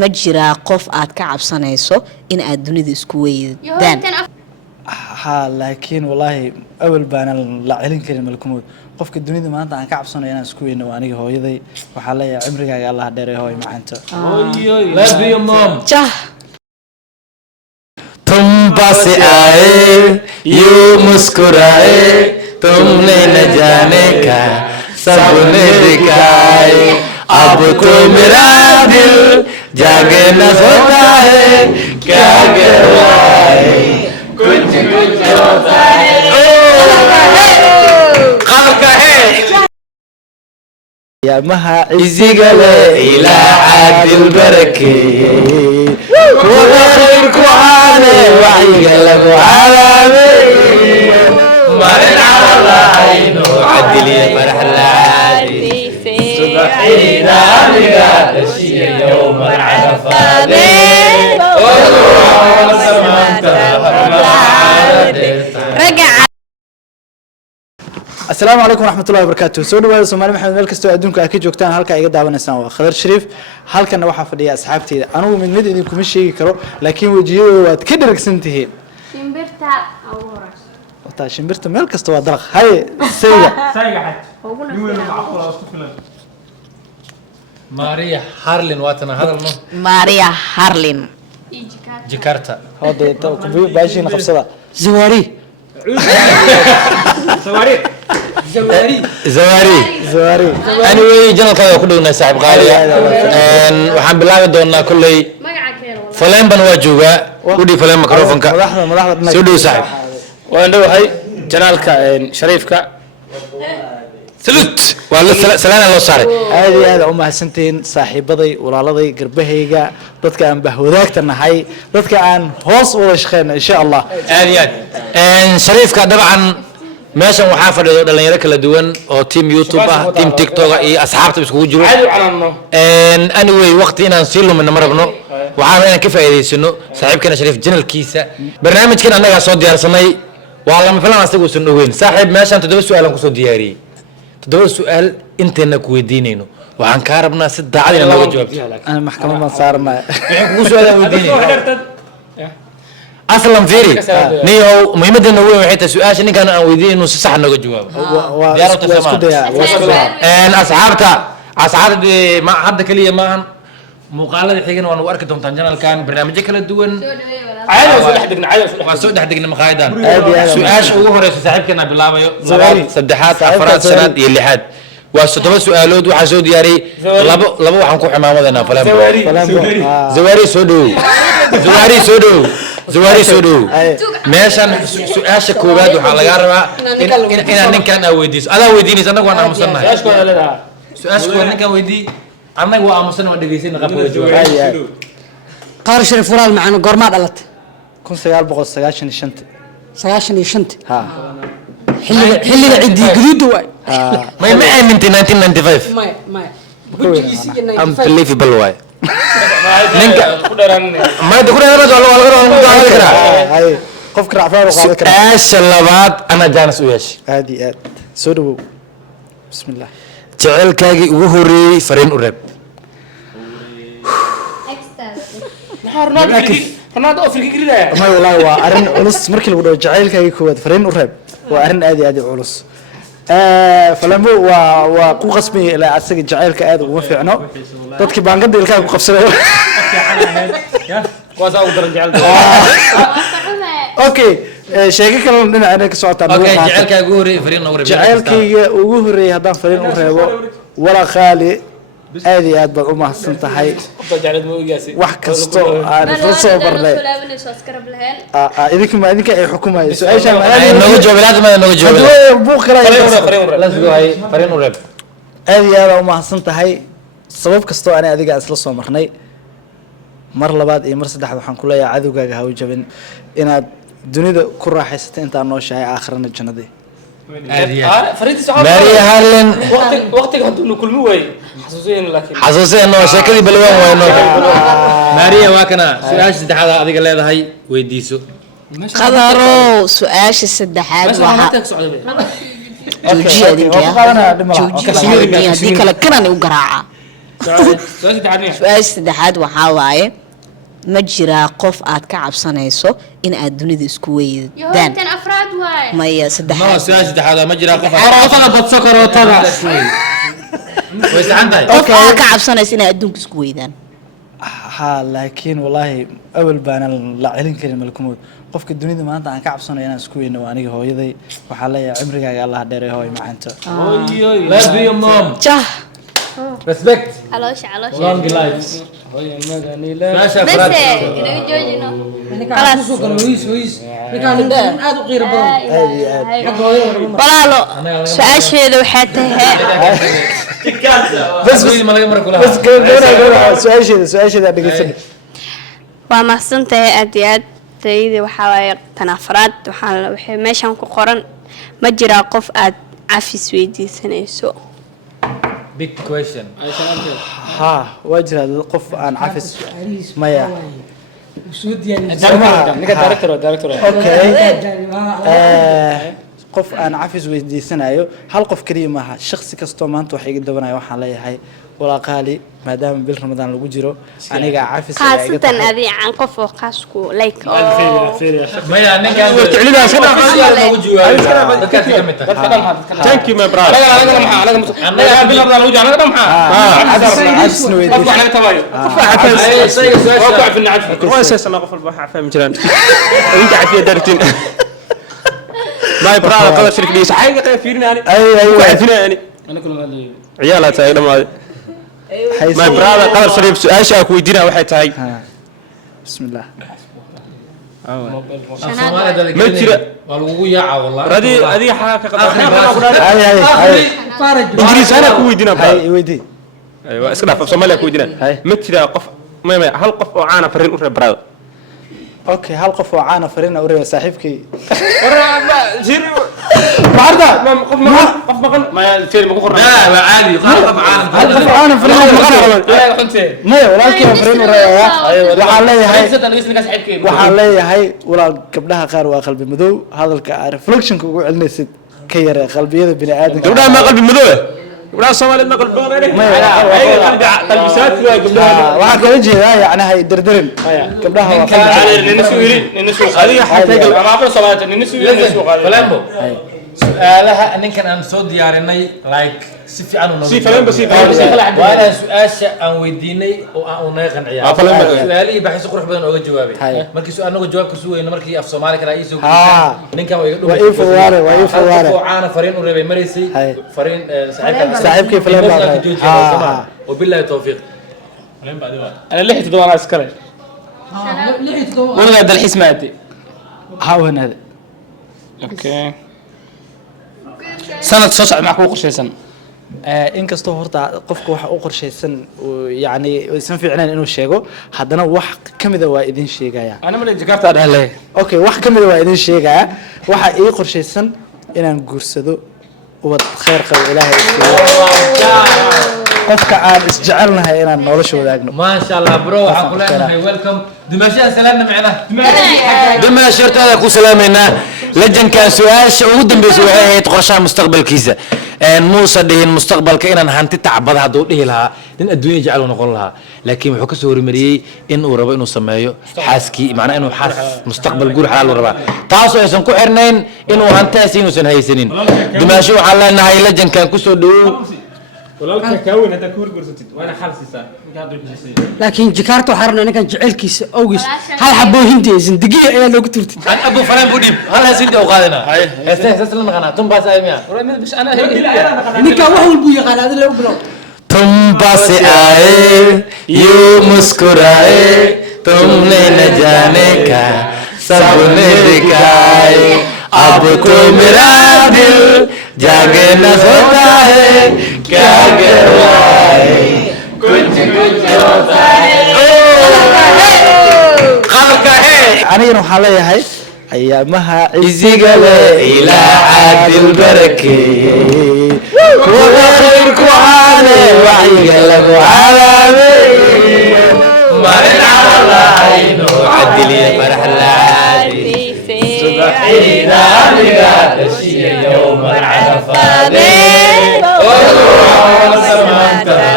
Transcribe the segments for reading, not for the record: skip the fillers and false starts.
ma jiraa qof aad ka cabsanayso in aad dunida isku weydaan ها لكن والله أول بنا لا علم كلمة ملكمود قف الدنيا ما أنت عن كعب صنع أنا سكوين وأنا هو يضي وحلايا عمرك يا الله داري هوي مع أنت لا بي مام جاه तुम बस आए यूं मुस्कुराए तुमने न जाने का सबने दिखाए अब तो मेरा दिल जागे न सोता है क्या करवाए कुछ कुछ होता है खलका है يا مها इसीगले इला आदिल बरके وغير كواني وعيق لك وعلامي مرن على الله عدل يا فرح العادي صبحي نامي تشي يوم العرفات وروح سمعت رجع السلام عليكم ورحمة الله وبركاته سو dhawaada Soomaali maxamed meel kasta oo adduunka ay ka joogtaan halka ay iga daawanaysaan waa Khadar Shariif halkan waxa fadhiya asxaabteyda anigu mid idin kuma sheegi karo laakiin wajiyadooda waad ka dharagsan tihiin shimbirta awooras wata shimbirta meel kasta waa dalaq hay sayga xaj nin weyn macquul ah ku filan Maria Harlin waatana hadalno Maria Harlin Jakarta hada ku baashin qabsada Zawari زواري anyway janalkaaga ku dhawna saaxib qaaliga waxaan bilaabi doonaa kulley Falemban waa joogaa u dhii Falem microphone-ka madaxda soo dhow saaxib waan dhawahay janaalka Shariifka salut waa la salaana loo saaray aad iyo aad u mahadsantiin saaxiibaday walaaladay garbahayga dadka aan bahwadaagta nahay dadka aan hoos wada shaqeynaa insha Allah aad iyo aad Shariifka dabcan meeshan waxaa fadhiyo dhalinyaro kala duwan oo team YouTube ah team TikTok iyo asxaabta isku jiro anyway waqti inaan sii lumina ma rabno waxaan inaan ka faa'iideysano saaxiibkana Shariif janalkiisa barnaamijkan anaga soo diyaarsanay waa lama filan asagu soo dhaweyn saaxiib meeshan 7 su'aal aan ku soo diyaariyay 7 su'aal inteena ku weydiinayno waxaan ka rabnaa si daacad in looga jawaabto ana maxkamad ma saarnaa waxaan kugu su'aal weydiinay أصلاً فيري نيو مهمتنا هو وحيد السؤال شنو كانوا أودين إنه صح نوجه جواب. إن أصحاب ما حد كليه معهم مقالة الحين وأنا وأركضهم تنجنا كان برنامج كلا دون. عادي وسود حدقنا مخايدان. سؤال شو هو رئيس صاحب كنا بالله صدحات أفراد سنة يلي حد. وستبى سؤالود وحسود ياري لبو حنكو حمامنا فلان. زواري سودو. زواري سودو ماشان سؤال شكوبات وحلا قاربة إن كان أوديس أنا وديني أنا وأنا مصنع سؤال شكوبات إن كان ودي أنا وأنا مصنع وديسين قبل الجواب قارش الفرال معنا قرمات علت كن سيال بقول سجاشن شنت ها حلي عدي قريد واي ما من 1995 ما unbelievable واي ninka ma dukura ma soo wala wala kara hay qof raafaan oo qaad kara aasha labaad ana jaanas u yeesh aadi aad soo dhawow bismillah jaceelkaagi ugu horeeyay fariin u reeb Ronaldo Afrika gridaya ma walaa waa arin culus markii lagu dhaw jaceelkaagi koowaad fariin u reeb waa arin aad iyo aad culus فلما وقو قسمي إلى عساق الجعيل كأذ وما في عنو تذكي بانقد إلى كان قفصنا واسا أقدر الجعيل أوكي شيء كلام لنا أنا كسوات أوكي جعيل كأجوري فرين أوري جعيل كي أجوري هذا فرين أوري ولا خالي هذه أدب أمه سنتهاي وحكستو أنا فرصة برلي إذا ما إذا كأي حكومة سؤال شيء نوجه بلاد ما نوجه بلاد بوكرة لازم هاي فرين ورب هذه أنا أمه سنتهاي سبب كستو أنا أذيك أصل صو مرني مر لبعض مر صدق وحن كلها يا عدو جا هاو جبن إن الدنيا كرة حسيت أنت أنو شيء آخرنا الجنة دي ماريا هارلين وقتك هدو كل موي حسوسين إنه شكلي بلوان وإنه ماريا واكنا سؤال صدق هذا أذيك اللي هذا هاي ويديسو قدروا سؤال السدحات جوجي هذيك هذيك كلا كنا نقرأ su-aasha saddexaad waxaa waaye ma jiraa qof aad ka cabsanayso in aad dunida isku weydaan tan afraad waay maya no saddexaad su-aasha saddexaad ma jiraa qof qofka badso karootada way saxan tahay qof aad ka cabsanayso in aad adduunka isku weydaan ها لكن والله أول بان لا علم كلمة الكمود قف الدنيا ما أنت عن كعب صنع أنا سكوين وأنا هو يضي وحالي عمرك قال الله داري هوي مع أنت love you mom jah respect علوش long life su-aasha بس afraad inaga joojino aad u qiiro badan walaalo su-aasheeda waxay tahay بس ma laga mar kula بس كذا سؤال شيء ده قصدي waa mahadsantahay aad iyo aad tayada waxaa waaye tan afraad waxay meeshan ku qoran ma jiraa qof aad cafis weydiisanayso big question ها واجه قف عن عفس مايا اوكي qof aan cafis weydiisanayo hal qof kaliya maaha shakhsi kastoo maanta wax iga dabanayo waxaan leeyahay walaa qaali maadaama bil ramadaan lagu jiro aniga cafis khaasatan adii can qof oo qaasku like maya ninkan وتعليلها شنو ugu jawaabay dadkaas ka mid tahay ثانك يو ماي براذر انا بالله رضا وجه انا دمحه cafisna weydiis قف على تبايو قف وقع في النعف واساس انا قف البحر فاهم جيران انت عافيه دارتين ماي براذر قدر شريك لي حقيقه فيرني انا ايوه عافينا يعني انا كل ما عيالها تاي لما ماي براذر قدر شريف سؤاشا كويدينا waxay tahay بسم الله ما جرى waa lagu yaaca wallahi ردي ادي حاجه هاي انجليزي انا كويدينا هاي ويدي ايوه اسكنا في Soomaaliya كويدينا ما جرى قف ما هل قف oo caana fariin u reeb براذر اوكي هل قف وعانا فرينا وريا صاحبكي ورا زيري بعرضه قف مقن ما فين ما قرنا لا waa caadi qaar qof caalam هل قف وعانا فرينا لا قلت ما ولكن فرينا وريا waxaan leeyahay حيث انا اسمك صاحبك waxaan leeyahay walaal gabdhaha qaar waa qalbi madow hadalka reflection ku ugu celinaysid ka yar qalbiyada bini aadamka gabdhaha ma qalbi madow gabdhaha Soomaaliyeed ma qalbi madow qalbi saad waa gabdhaha waxa kala jeedaa yani hay dardarin gabdhaha waa qalbi ninsu adiga xataa ma afar Soomaaliyeed ninsu Flambo su'aalaha ninkan aan soo diyaarinay like si fiican u si Flambo waa inaan su-aasha aan weydiinay oo aan u naga qanciyaa su-aalihii baxis qurux badan ooga jawaabay markii su-aal naga jawaab ka sugayna markii af Soomaali kala ay soo gudbiyay ninkan waa iga dhumay waa fuwaare oo caana fariin u reebay mareysay fariin saaxiibkii Flambo وبالله التوفيق انا لحيت دوان عسكري والله ده الحس ماتي هاون هذا اوكي سنة سوسع معك وقرشيسن inkastoo horta qofka waxa uu qorsheysan yani isan fiicnaan inuu sheego haddana wax kamida waa idin sheegaya انا من جاكرتا دهله okay wax kamida waa idin sheegaya waxa ii qorsheysan inaan guursado wad khayr qabo ilaahay qofka aan isjecelnahay inaan nolosha wadaagno ما شاء الله برو waxaan ku leenahay welcome dimashiya salaamna macna dimashirtada ku salaamayna lajanka su'aasha ugu dambeysay waxay ahayd qorshaha mustaqbalkiisa muusa dhihin mustaqbalka inaan hanti tacbad haduu dhihi lahaa in adduunyo jecel noqon lahaa laakiin wuxuu ka soo hormariyay in uu rabo inuu sameeyo xaaski macna inuu xaas mustaqbal guur xalaal u rabaa taas oo aysan ku xirnayn inuu hantaas inuusan haysanin dimasho waxaan leenahay lajankan ku soo dhawow walaalka kaawin hada ku horgursatid waana xal siisaa laakiin jikaarta waxaa rabnaa ninkan jecelkiisa awgiis hal xaboo hindi zindigiya ayaa loogu turtay ابو فلان بوديب هل هسيدي او قادنا هسه لنا قناه تم باس ايميا مش انا ninkan wax walbu yaqaan adin lagu bilow तुम बस आए यूं मुस्कुराए तुमने न जाने का सबने दिखाए अब तो मेरा दिल जागे न सोता है क्या करवाए कुछ होता है खबर का है anigana waxaan leeyahay ayaamaha عزيزي إلى عادل بركي وغيرك على وعيك لك وعلامي مرن على العين عدل يا فرح العادي صبحينا بقى تشي يوم العرفاني وروح سمانتها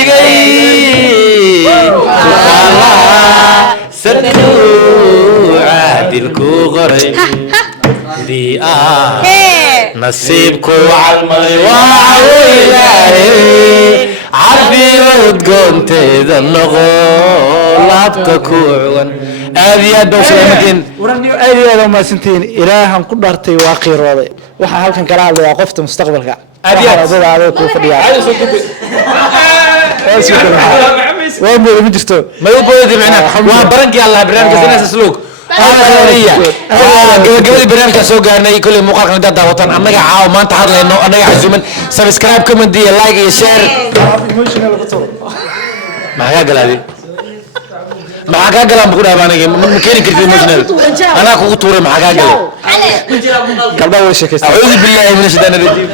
weligay Allah saduu caadilku qoray dii ah nasiibku calmay waa ilaahay عبيد قمت إذا النغول لابك كوعون هذه الدوشة مدين ورني أيدي ما سنتين إلههم قدرتي واقي راضي وحال كان كلام لو وقفت مستقبلك أبيات هذا عليك وفدي وين مجلستو ما يقول ذي معنا وبرنك الله برنامج الناس سلوك هذا خيرية قبل برنامج سوق أنا كل مقارنة ده وطن أنا عاو ما أنت حاضر إنه أنا عزومن سبسكرايب كومنت دي لايك شير ما قال هذه ما قال أنا بقول أنا ممكن كذي مجنون أنا كنت طوري ما قال كلبا وشك أعوذ بالله من الشيطان الرجيم